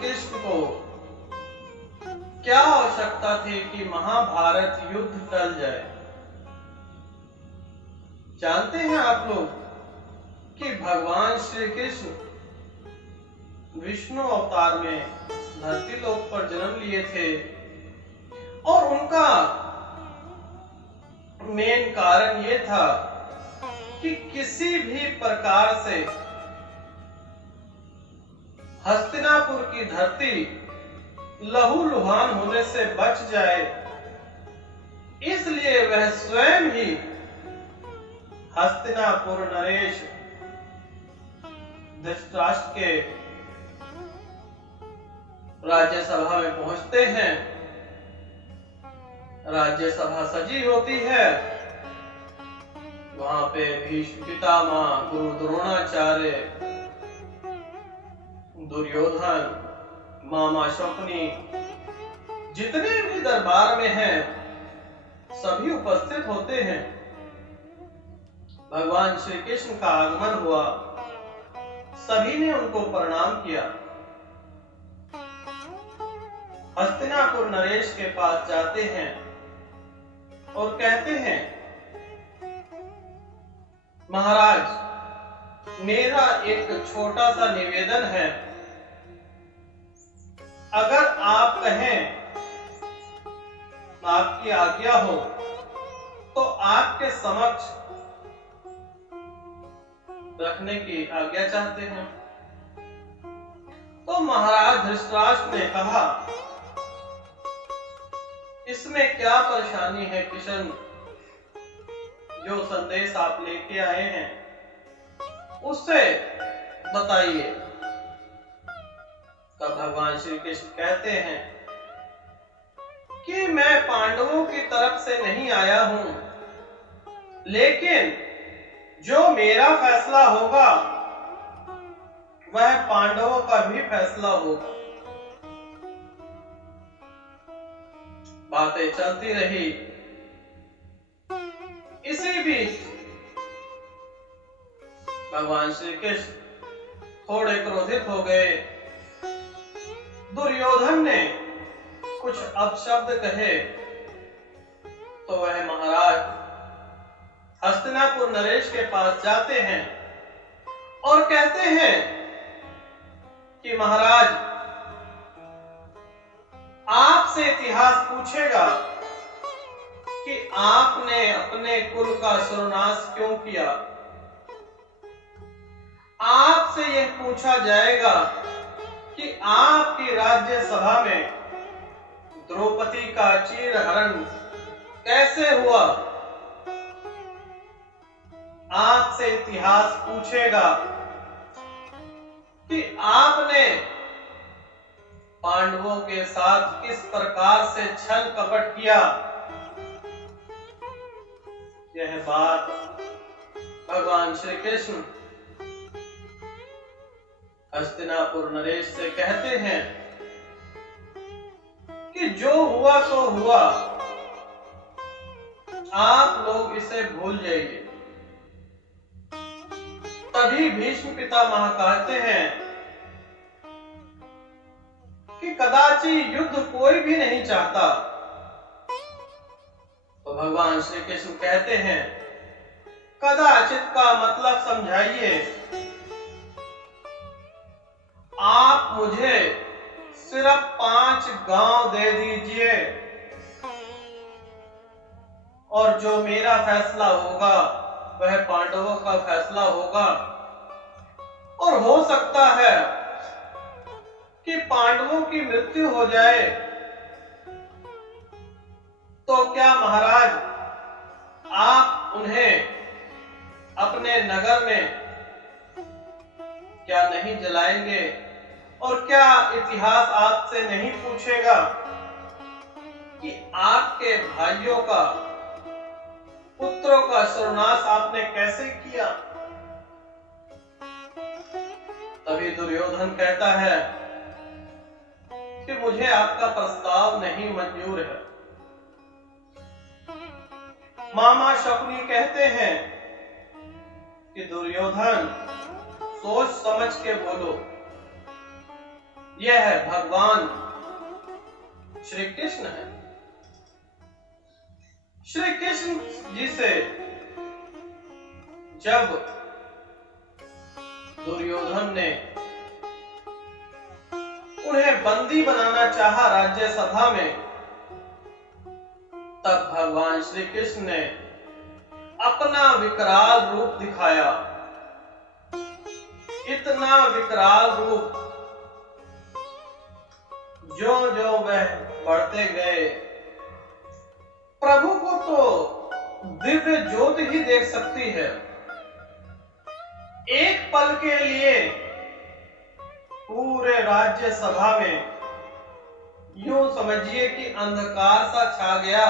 कृष्ण को क्या आवश्यकता थी कि महाभारत युद्ध टल जाए। जानते हैं आप लोग कि भगवान श्री कृष्ण विष्णु अवतार में धरती लोक पर जन्म लिए थे और उनका मेन कारण यह था कि किसी भी प्रकार से हस्तिनापुर की धरती लहूलुहान होने से बच जाए, इसलिए वह स्वयं ही हस्तिनापुर नरेश धृतराष्ट्र के राज्यसभा में पहुंचते हैं। राज्यसभा सजी होती है। वहां पे भीष्म पितामह, गुरु द्रोणाचार्य, दुर्योधन, मामा शकुनी, जितने भी दरबार में हैं सभी उपस्थित होते हैं। भगवान श्री कृष्ण का आगमन हुआ, सभी ने उनको प्रणाम किया। हस्तिनापुर नरेश के पास जाते हैं और कहते हैं, महाराज मेरा एक छोटा सा निवेदन है, अगर आप कहें, आपकी आज्ञा हो तो आपके समक्ष रखने की आज्ञा चाहते हैं। तो महाराज धृतराष्ट्र ने कहा, इसमें क्या परेशानी है किशन, जो संदेश आप लेके आए हैं उससे बताइए। तब भगवान श्री कृष्ण कहते हैं कि मैं पांडवों की तरफ से नहीं आया हूं, लेकिन जो मेरा फैसला होगा वह पांडवों का भी फैसला होगा। बातें चलती रही। इसी बीच भगवान श्री कृष्ण थोड़े क्रोधित हो गए। दुर्योधन ने कुछ अपशब्द कहे तो वह महाराज हस्तिनापुर नरेश के पास जाते हैं और कहते हैं कि महाराज आपसे इतिहास पूछेगा कि आपने अपने कुल का सर्वनाश क्यों किया। आपसे यह पूछा जाएगा कि आपकी राज्यसभा में द्रौपदी का चीरहरण कैसे हुआ। आपसे इतिहास पूछेगा कि आपने पांडवों के साथ किस प्रकार से छल कपट किया। यह बात भगवान श्री कृष्ण हस्तिनापुर नरेश से कहते हैं कि जो हुआ सो हुआ, आप लोग इसे भूल जाइए। तभी भीष्म पितामह कहते हैं कि कदाचित युद्ध कोई भी नहीं चाहता। तो भगवान श्री कृष्ण कहते हैं, कदाचित का मतलब समझाइए। आप मुझे सिर्फ 5 गांव दे दीजिए और जो मेरा फैसला होगा वह पांडवों का फैसला होगा। और हो सकता है कि पांडवों की मृत्यु हो जाए तो क्या महाराज आप उन्हें अपने नगर में क्या नहीं जलाएंगे? और क्या इतिहास आपसे नहीं पूछेगा कि आपके भाइयों का, पुत्रों का सर्वनाश आपने कैसे किया? तभी दुर्योधन कहता है कि मुझे आपका प्रस्ताव नहीं मंजूर है। मामा शकुनी कहते हैं कि दुर्योधन सोच समझ के बोलो, यह भगवान श्री कृष्ण है। श्री कृष्ण जी से जब दुर्योधन ने उन्हें बंदी बनाना चाहा राज्यसभा में, तब भगवान श्री कृष्ण ने अपना विकराल रूप दिखाया। इतना विकराल रूप, जो जो वह बढ़ते गए, प्रभु को तो दिव्य ज्योति ही देख सकती है। एक पल के लिए पूरे राज्यसभा में यूं समझिए कि अंधकार सा छा गया।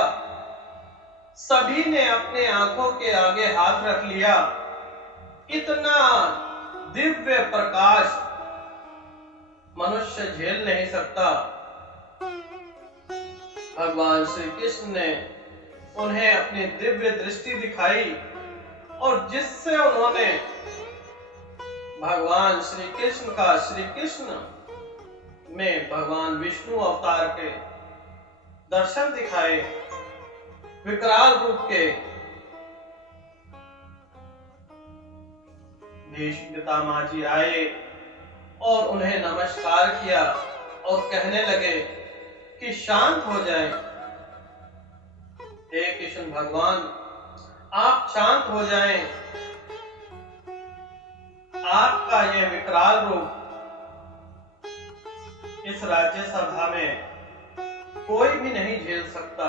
सभी ने अपने आंखों के आगे हाथ रख लिया। इतना दिव्य प्रकाश मनुष्य झेल नहीं सकता। भगवान श्री कृष्ण ने उन्हें अपनी दिव्य दृष्टि दिखाई, और जिससे उन्होंने भगवान श्री कृष्ण का, श्री कृष्ण में भगवान विष्णु अवतार के दर्शन दिखाए। विकराल रूप के भीष्म पितामह जी आए और उन्हें नमस्कार किया और कहने लगे कि शांत हो जाएं। हे कृष्ण भगवान, आप शांत हो जाएं। आपका यह विकराल रूप इस राज्यसभा में कोई भी नहीं झेल सकता।